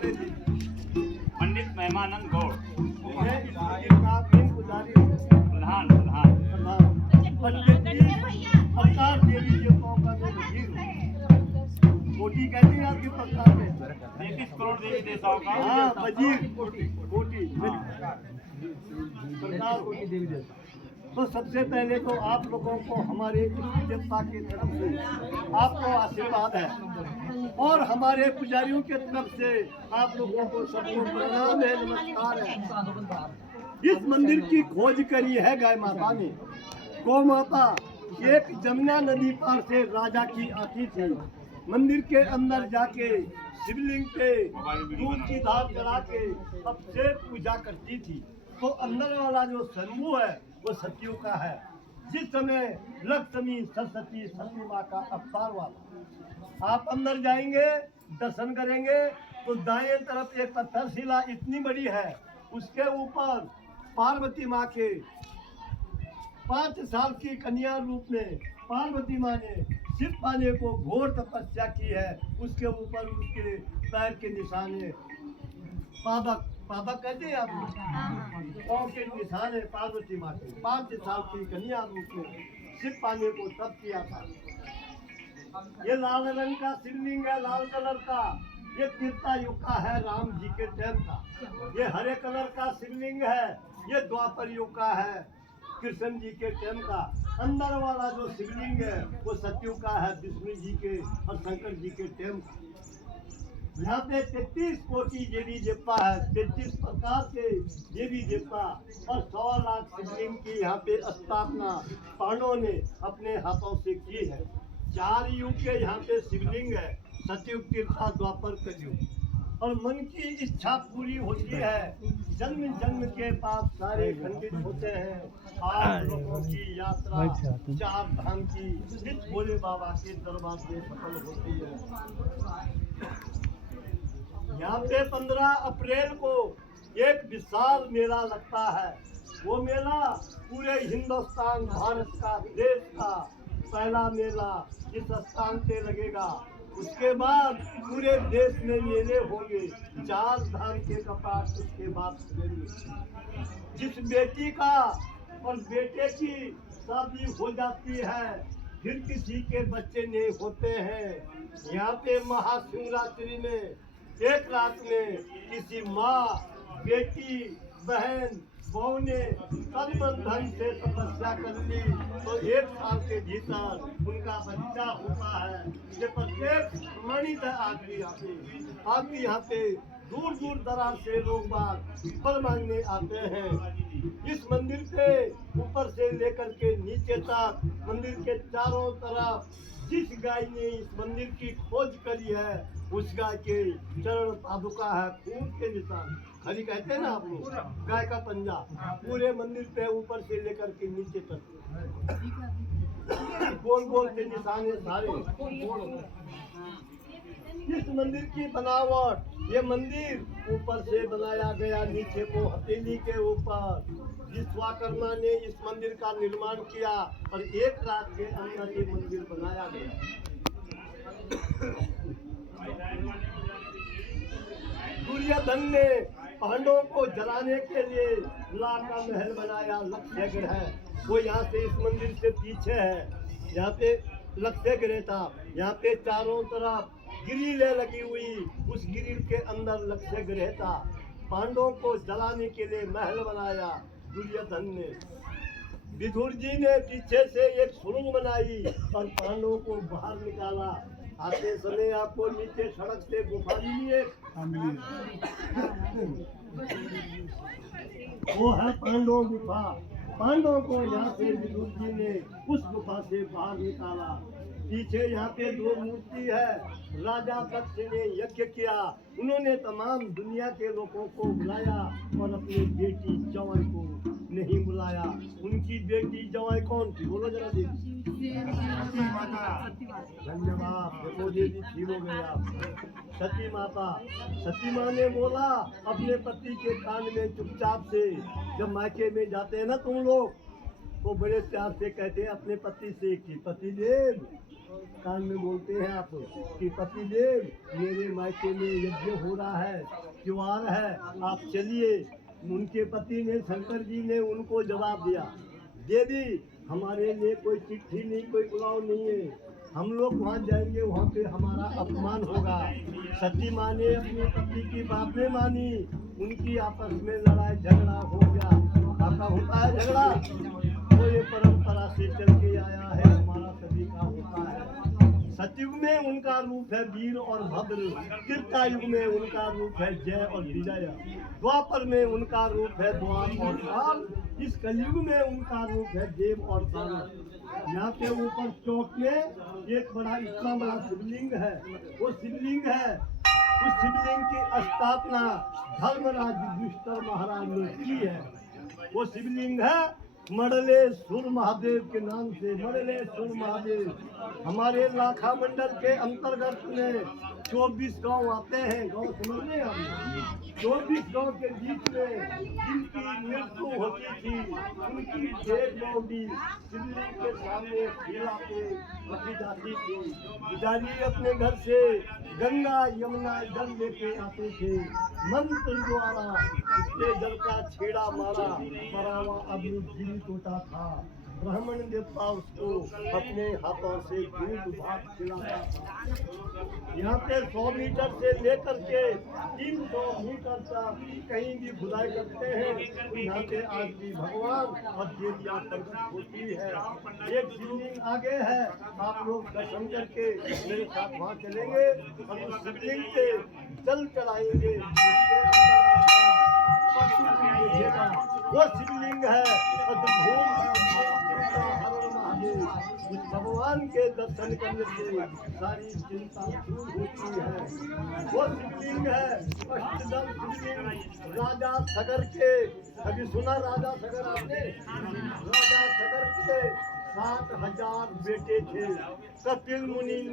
कपड़े दी। पंडित मेहमानंद गौड़, ये इस मंदिर का मेन पुजारी है। प्रधान अवतार देवी देवताओं का जो वजीर है। कोटी कहते हैं आपके प्रकार में 33 करोड़ देवी देवताओं का हाँ वजीर कोटी प्रकार कोटि देवी देवता। तो सबसे पहले तो आप लोगों को हमारे इष्ट देवता की तरफ से आपको आशीर्वाद है और हमारे पुजारियों की तरफ से आप लोगों को सबको प्रणाम है, नमस्कार है। इस मंदिर की खोज करी है गाय माता ने। गौ माता एक जमुना नदी पार से राजा की आती थी। मंदिर के अंदर जाके शिवलिंग पे दूध की धार चढ़ा के सबसे पूजा करती थी। तो अंदर वाला जो शंभू है वो सतियों का है। जिस समय लक्ष्मी सरस्वती सती माँ का अवतार हुआ, आप अंदर जाएंगे दर्शन करेंगे तो दाएं तरफ एक पत्थर शिला इतनी बड़ी है, उसके ऊपर पार्वती माँ के 5 साल की कन्या रूप में पार्वती माँ ने शिव पाने को घोर तपस्या की है। उसके ऊपर उसके पैर के निशान है, पादक कहते हैं आप पाँव के निशान है पार्वती माँ के। 5 साल की कन्या रूप में शिव पाने को तप किया था। ये लाल रंग का शिवलिंग है, लाल कलर का। ये त्रेता युग का है, राम जी के टाइम का। ये हरे कलर का शिवलिंग है, ये द्वापर युग का है, कृष्ण जी के टाइम का। अंदर वाला जो शिवलिंग है वो सतयुग का है, विष्णु जी के और शंकर जी के टाइम का। यहाँ पे 33 कोटि देवी देवता है, 33 प्रकार के देवी देवता और 100 लाख शिवलिंग की यहाँ पे स्थापना पांडवों ने अपने हाथों से की है। 4 युग के यहाँ पे शिवलिंग है, सतयुग, त्रेता, द्वापर, कलयुग। और मन की इच्छा पूरी होती है। जन्म जन्म के पाप सारे खंडित होते हैं। आप लोगों की यात्रा 4 धाम की इस भोले बाबा के दरबार से सफल होती है। यहाँ पे 15 अप्रैल को एक विशाल मेला लगता है। वो मेला पूरे हिंदुस्तान भारत का देश का पहला मेला इस स्थान पे लगेगा। उसके बाद पूरे देश में मेले होंगे। 4 धाम के कपाट उसके बाद खुलेंगे। जिस बेटी का और बेटे की शादी हो जाती है, फिर किसी के बच्चे नहीं होते हैं। यहाँ पे महाशिवरात्रि में एक रात में किसी माँ, बेटी, बहन, बहू ने तन मन धन से तपस्या कर ली तो 1 साल के भीतर उनका बच्चा होता है। ये प्रत्येक प्रमाणित है। आपकी यहाँ पे दूर दूर दराज से लोग बाग फल मांगने आते हैं। इस मंदिर पे ऊपर से लेकर के नीचे तक मंदिर के चारों तरफ जिस गाय ने इस मंदिर की खोज करी है उस गाय के चरण पादुका है, खून के निशान खड़ी कहते हैं ना आप लोग, गाय का पंजा पूरे मंदिर पे ऊपर से लेकर के नीचे तक गोल गोल के निशान है सारे। इस मंदिर की बनावट, ये मंदिर ऊपर से बनाया गया, नीचे को हथेली के ऊपर विश्वकर्मा ने इस मंदिर का निर्माण किया और 1 रात के अंदर ये मंदिर बनाया गया। दुर्योधन ने पांडवों को जलाने के लिए लाख का महल बनाया, लक्ष्यगृह है वो यहाँ से इस मंदिर से पीछे है। यहाँ पे लक्ष्यगृह था, यहाँ पे चारों तरफ ग्रिलें लगी हुई, उस ग्रिल के अंदर लक्ष्यगृह था। पांडवों को जलाने के लिए महल बनाया दुर्योधन ने। विदुर जी ने पीछे से एक सुरंग बनाई और पांडवों को बाहर निकाला। आते समय आपको नीचे सड़क से गुफा मिली है, वो है पांडव गुफा। पांडवों को यहाँ से विदुर जी ने उस गुफा से बाहर निकाला। पीछे यहाँ पे 2 मूर्ति है। राजा दक्ष ने यज्ञ किया, उन्होंने तमाम दुनिया के लोगों को बुलाया और अपनी बेटी जवाई को नहीं बुलाया। उनकी बेटी जवाई कौन थी बोलो जरा देवी? सती माता। धन्यवाद, देखो देवी ठीक हो गया। सती माता। सती माँ ने बोला अपने पति के कान में चुपचाप से, जब मायके में जाते हैं ना तुम लोग तो बड़े प्यार से कहते हैं अपने पति से कि पति देव कान में बोलते हैं आप कि पतिदेव मेरे मायके में यज्ञ हो रहा है, त्योहार है, आप चलिए। उनके पति ने, शंकर जी ने उनको जवाब दिया, देवी हमारे लिए कोई चिट्ठी नहीं, कोई बुलाव नहीं है, हम लोग वहाँ जाएंगे, वहाँ पे हमारा अपमान होगा। सती माँ ने अपने पति की बात नहीं मानी, उनकी आपस में लड़ाई झगड़ा हो गया। आपका होता है झगड़ा, तो ये परंपरा से चल के आया है, हमारा सभी का होता है। सतयुग में उनका रूप है वीर और भद्र, त्रेतायुग में उनका रूप है जय और विजय, द्वापर में उनका रूप है द्वार और काल, इस कलयुग में उनका रूप है देव और दानव। यहाँ पे ऊपर चौक में एक बड़ा इतना बड़ा शिवलिंग है, वो शिवलिंग है, उस शिवलिंग की स्थापना धर्मराज युधिष्ठिर महाराज ने की है। वो शिवलिंग है मडलेश्वर महादेव के नाम से। मडलेश्वर महादेव हमारे लाखा मंडल के अंतर्गत में 24 गांव आते हैं। गांव समझ रहे हैं आप? 24 गांव के बीच में जिनकी मृत्यु होती थी, उनकी डेड बॉडी शिवलिंग के सामने खिला के रखी जाती थी। पुजारी अपने घर से गंगा यमुना जल लेके आते थे, मंत्र द्वारा उसके जल का छेड़ा मारा, परावा अग्नि जीवित होता था। ब्राह्मण देवता उसको अपने हाथों से दूध भात खिलाता था। यहाँ पे 100 मीटर से लेकर के 300 मीटर तक कहीं भी खुदाई करते हैं, तो यहाँ पे आज भी भगवान और देवियाँ प्रकट होती है। एक शिवलिंग आगे है, आप लोग दर्शन करके मेरे साथ वहाँ चलेंगे और उस शिवलिंग पे जल चढ़ाएंगे। उसके अंदर देखिएगा वो शिवलिंग है उस भगवान के दर्शन करने से सारी चिंता दूर होती है। वो शिवलिंग है अष्टदल शिवलिंग राजा सगर के। कभी सुना राजा सगर आपने? राजा सगर के 60,000 बेटे थे। कपिल मुनि ने